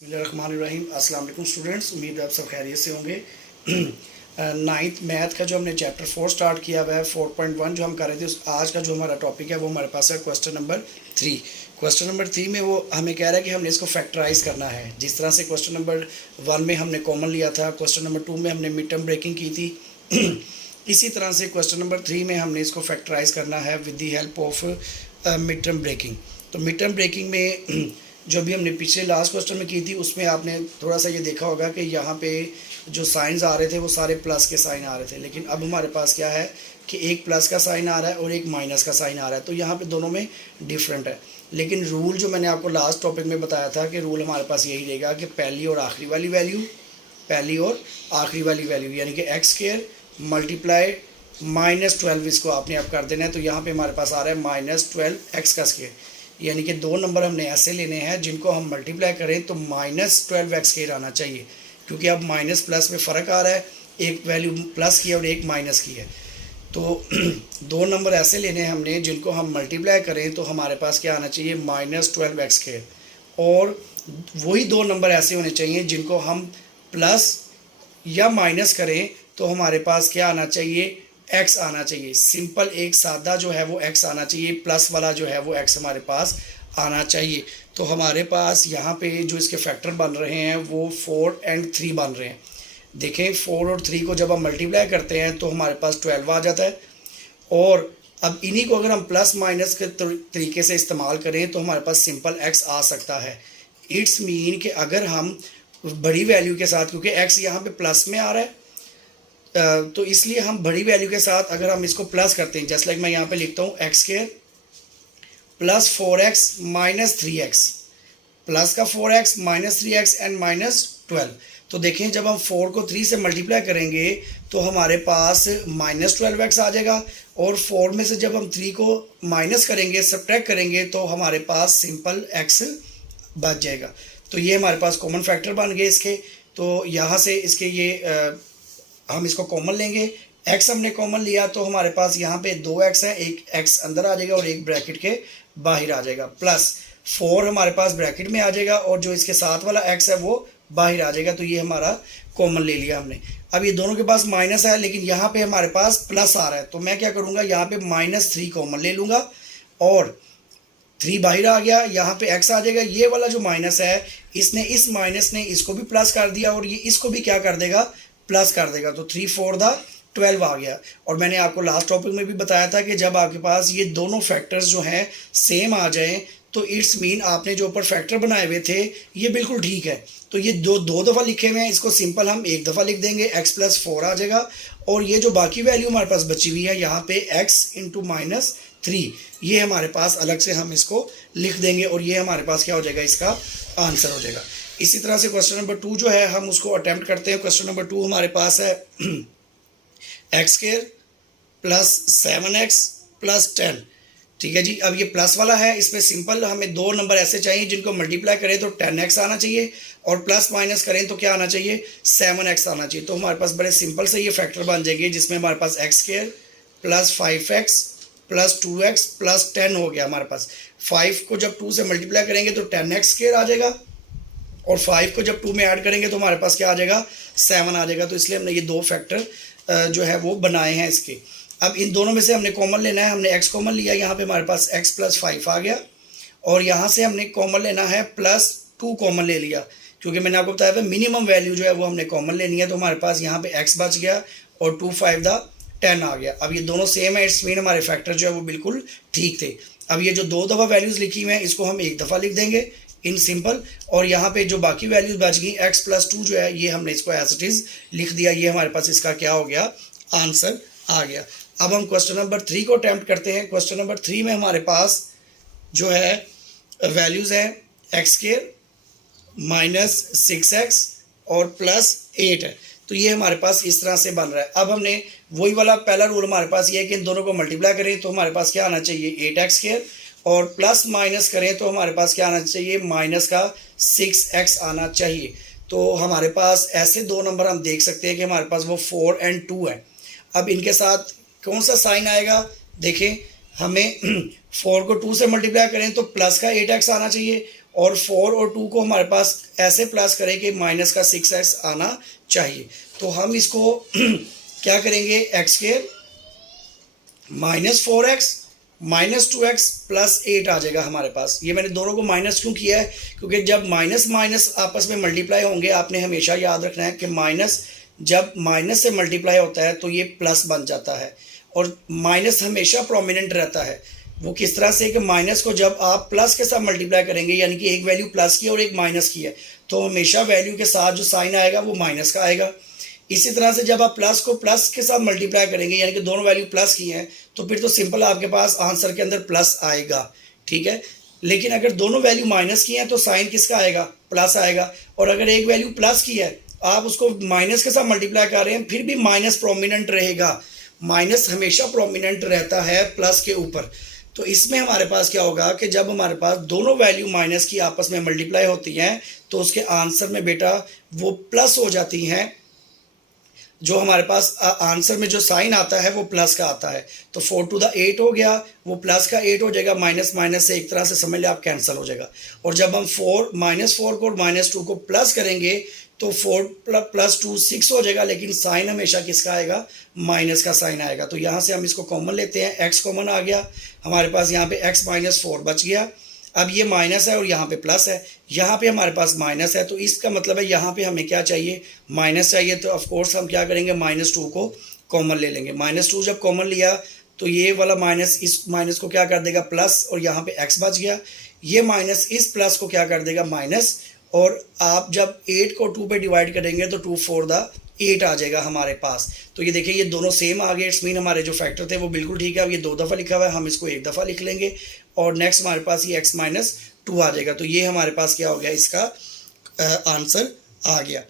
बिस्मिल्लाहिर्रहमानिर्रहीम। अस्सलाम वालेकुम स्टूडेंट्स, उम्मीद है आप सब खैरियत से होंगे। नाइन्थ मैथ का जो हमने चैप्टर 4 स्टार्ट किया हुआ है 4.1 जो हम कर रहे थे, उस आज का जो हमारा टॉपिक है वो हमारे पास है क्वेश्चन नंबर 3। क्वेश्चन नंबर 3 में वो हमें कह रहा है कि हमने इसको फैक्टराइज करना है। जिस तरह से क्वेश्चन नंबर 1 में हमने कॉमन लिया था, क्वेश्चन नंबर 2 में हमने मिड टर्म ब्रेकिंग की थी, इसी तरह से क्वेश्चन नंबर 3 में हमने इसको फैक्टराइज करना है with the help of mid term breaking. तो मिड टर्म ब्रेकिंग में जो भी हमने पिछले लास्ट क्वेश्चन में की थी उसमें आपने थोड़ा सा ये देखा होगा कि यहाँ पे जो साइंस आ रहे थे वो सारे प्लस के साइन आ रहे थे, लेकिन अब हमारे पास क्या है कि एक प्लस का साइन आ रहा है और एक माइनस का साइन आ रहा है। तो यहाँ पे दोनों में डिफरेंट है, लेकिन रूल जो मैंने आपको लास्ट टॉपिक में बताया था कि रूल हमारे पास यही रहेगा कि पहली और आखिरी वाली वैल्यू यानी कि एक्स स्क्वायर मल्टीप्लाई -12 इसको आपने अब कर देना है। तो यहाँ पे हमारे पास आ रहा है -12 एक्स का स्क्वायर, यानी कि दो नंबर हमने ऐसे लेने हैं जिनको हम मल्टीप्लाई करें तो -12 एक्स स्क्वायर आना चाहिए, क्योंकि अब माइनस प्लस में फ़र्क आ रहा है, एक वैल्यू प्लस की है और एक माइनस की है। तो दो नंबर ऐसे लेने हैं हमने जिनको हम मल्टीप्लाई करें तो हमारे पास क्या आना चाहिए, -12 एक्स स्क्वायर। और वही दो नंबर ऐसे होने चाहिए जिनको हम प्लस या माइनस करें तो हमारे पास क्या आना चाहिए, एक्स आना चाहिए। सिंपल एक सादा जो है वो एक्स आना चाहिए, प्लस वाला जो है वो एक्स हमारे पास आना चाहिए। तो हमारे पास यहाँ पे जो इसके फैक्टर बन रहे हैं वो 4 और 3 बन रहे हैं। देखें 4 और 3 को जब हम मल्टीप्लाई करते हैं तो हमारे पास 12 आ जाता है। और अब इन्हीं को अगर हम प्लस माइनस के तरीके से इस्तेमाल करें तो हमारे पास सिंपल एक्स आ सकता है। इट्स मीन कि अगर हम बड़ी वैल्यू के साथ, क्योंकि एक्स यहाँ पे प्लस में आ रहा है, तो इसलिए हम बड़ी वैल्यू के साथ अगर हम इसको प्लस करते हैं, जस्ट लाइक मैं यहाँ पे लिखता हूँ x square plus 4x minus 3x, plus का 4x माइनस 3x एंड -12। तो देखें जब हम 4 को 3 से मल्टीप्लाई करेंगे तो हमारे पास -12x आ जाएगा, और 4 में से जब हम 3 को माइनस करेंगे, सब्ट्रैक्ट करेंगे, तो हमारे पास सिंपल x बच जाएगा। तो ये हमारे पास कॉमन फैक्टर बन गए इसके। तो यहाँ से इसके ये हम इसको कॉमन लेंगे, x हमने कॉमन लिया तो हमारे पास यहाँ पे 2x है, एक x अंदर आ जाएगा और एक ब्रैकेट के बाहर आ जाएगा, प्लस 4 हमारे पास ब्रैकेट में आ जाएगा और जो इसके साथ वाला x है वो बाहर आ जाएगा। तो ये हमारा कॉमन ले लिया हमने। अब ये दोनों के पास माइनस है, लेकिन यहाँ पे हमारे पास प्लस आ रहा है, तो मैं क्या करूँगा, यहाँ पे -3 कॉमन ले लूँगा और 3 बाहर आ गया, यहाँ पे x आ जाएगा। ये वाला जो माइनस है, इसने इस माइनस ने इसको भी प्लस कर दिया और ये इसको भी क्या कर देगा, प्लस कर देगा। तो 3 4 12 आ गया। और मैंने आपको लास्ट टॉपिक में भी बताया था कि जब आपके पास ये दोनों फैक्टर्स जो हैं सेम आ जाएं तो इट्स मीन आपने जो ऊपर फैक्टर बनाए हुए थे ये बिल्कुल ठीक है। तो ये दो दफ़ा लिखे हुए हैं, इसको सिंपल हम एक दफ़ा लिख देंगे, x + 4 आ जाएगा। और ये जो बाकी वैल्यू हमारे पास बची हुई है यहाँ पे x × -3, ये हमारे पास अलग से हम इसको लिख देंगे और ये हमारे पास क्या हो जाएगा, इसका आंसर हो जाएगा। इसी तरह से क्वेश्चन नंबर 2 जो है हम उसको अटैम्प्ट करते हैं। क्वेश्चन नंबर 2 हमारे पास है x square plus 7x plus 10। ठीक है जी। अब ये प्लस वाला है, इसमें सिंपल हमें दो नंबर ऐसे चाहिए जिनको मल्टीप्लाई करें तो 10x आना चाहिए और प्लस माइनस करें तो क्या आना चाहिए, 7x आना चाहिए। तो हमारे पास बड़े सिंपल से ये फैक्टर बन जाएंगे जिसमें हमारे पास x square plus 5x plus 2x plus 10 हो गया। हमारे पास 5 को जब 2 से मल्टीप्लाई करेंगे तो 10x स्क्वायर आ जाएगा और 5 को जब 2 में ऐड करेंगे तो हमारे पास क्या आ जाएगा, 7 आ जाएगा। तो इसलिए हमने ये दो फैक्टर जो है वो बनाए हैं इसके। अब इन दोनों में से हमने कॉमन लेना है, हमने x कॉमन लिया, यहाँ पे हमारे पास x + 5 आ गया और यहाँ से हमने कॉमन लेना है +2 कॉमन ले लिया, क्योंकि मैंने आपको बताया था मिनिमम वैल्यू जो है वो हमने कॉमन लेनी है। तो हमारे पास यहाँ पे x बच गया और 2 5 10 आ गया। अब ये दोनों सेम है, इट्स मीन हमारे फैक्टर जो है वो बिल्कुल ठीक थे। अब ये जो दो दफ़ा वैल्यूज़ लिखी हुई हैं इसको हम एक दफ़ा लिख देंगे इन सिंपल, और यहाँ पे जो बाकी वैल्यूज बच गई x + 2 जो है ये हमने इसको एज इट इज़ लिख दिया। ये हमारे पास इसका क्या हो गया, आंसर आ गया। अब हम क्वेश्चन नंबर 3 को अटैम्प्ट करते हैं। क्वेश्चन नंबर 3 में हमारे पास जो है वैल्यूज़ है एक्स स्क्वायर -6x और +8 है। तो ये हमारे पास इस तरह से बन रहा है। अब हमने वही वाला पहला रूल हमारे पास ये है कि इन दोनों को मल्टीप्लाई करें तो हमारे पास क्या आना चाहिए, 8x² और प्लस माइनस करें तो हमारे पास क्या आना चाहिए, माइनस का 6x आना चाहिए। तो हमारे पास ऐसे दो नंबर हम देख सकते हैं कि हमारे पास वो 4 और 2 है। अब इनके साथ कौन सा साइन आएगा, देखें हमें 4 को 2 से मल्टीप्लाई करें तो प्लस का 8x आना चाहिए और 4 और 2 को हमारे पास ऐसे प्लस करें कि माइनस का 6x आना चाहिए। तो हम इसको क्या करेंगे, x square minus 4x minus 2x plus 8 आ जाएगा हमारे पास। ये मैंने दोनों को माइनस क्यों किया है, क्योंकि जब माइनस माइनस आपस में मल्टीप्लाई होंगे आपने हमेशा याद रखना है कि माइनस जब माइनस से मल्टीप्लाई होता है तो ये प्लस बन जाता है, और माइनस हमेशा प्रोमिनेंट रहता है। वो किस तरह से कि माइनस को जब आप प्लस के साथ मल्टीप्लाई करेंगे, यानी कि एक वैल्यू प्लस की और एक माइनस की है, तो हमेशा वैल्यू के साथ जो साइन आएगा वो माइनस का आएगा। इसी तरह से जब आप प्लस को प्लस के साथ मल्टीप्लाई करेंगे, यानी कि दोनों वैल्यू प्लस की हैं, तो फिर तो सिंपल आपके पास आंसर के अंदर प्लस आएगा, ठीक है। लेकिन अगर दोनों वैल्यू माइनस की हैं तो साइन किसका आएगा, प्लस आएगा। और अगर एक वैल्यू प्लस की है, आप उसको माइनस के साथ मल्टीप्लाई कर रहे हैं, फिर भी माइनस प्रोमिनेंट रहेगा। माइनस हमेशा प्रोमिनेंट रहता है प्लस के ऊपर। तो इसमें हमारे पास क्या होगा कि जब हमारे पास दोनों वैल्यू माइनस की आपस में मल्टीप्लाई होती हैं तो उसके आंसर में बेटा वो प्लस हो जाती हैं। जो हमारे पास आंसर में जो साइन आता है वो प्लस का आता है। तो 4 टू द 8 हो गया, वो प्लस का 8 हो जाएगा, माइनस माइनस से एक तरह से समझ ले आप कैंसिल हो जाएगा। और जब हम -4 को -2 को प्लस करेंगे तो 4 प्लस 2 6 हो जाएगा, लेकिन साइन हमेशा किसका आएगा, माइनस का साइन आएगा। तो यहाँ से हम इसको कॉमन लेते हैं, x कॉमन आ गया हमारे पास, यहाँ पे x -4 बच गया। अब ये माइनस है और यहाँ पे प्लस है, यहाँ पे हमारे पास माइनस है, तो इसका मतलब है यहाँ पे हमें क्या चाहिए, माइनस चाहिए। तो ऑफकोर्स हम क्या करेंगे, -2 को कॉमन ले लेंगे। -2 जब कॉमन लिया तो ये वाला माइनस इस माइनस को क्या कर देगा, प्लस, और यहाँ पे x बच गया। ये माइनस इस प्लस को क्या कर देगा, माइनस, और आप जब 8 को 2 पे डिवाइड करेंगे तो 2 4 द 8 आ जाएगा हमारे पास। तो ये देखिए ये दोनों सेम आ गए, इट्स मीन हमारे जो फैक्टर थे वो बिल्कुल ठीक है। अब ये 2 दफ़ा लिखा हुआ है, हम इसको 1 दफ़ा लिख लेंगे और नेक्स्ट हमारे पास ये x -2 आ जाएगा। तो ये हमारे पास क्या हो गया, इसका आंसर आ गया।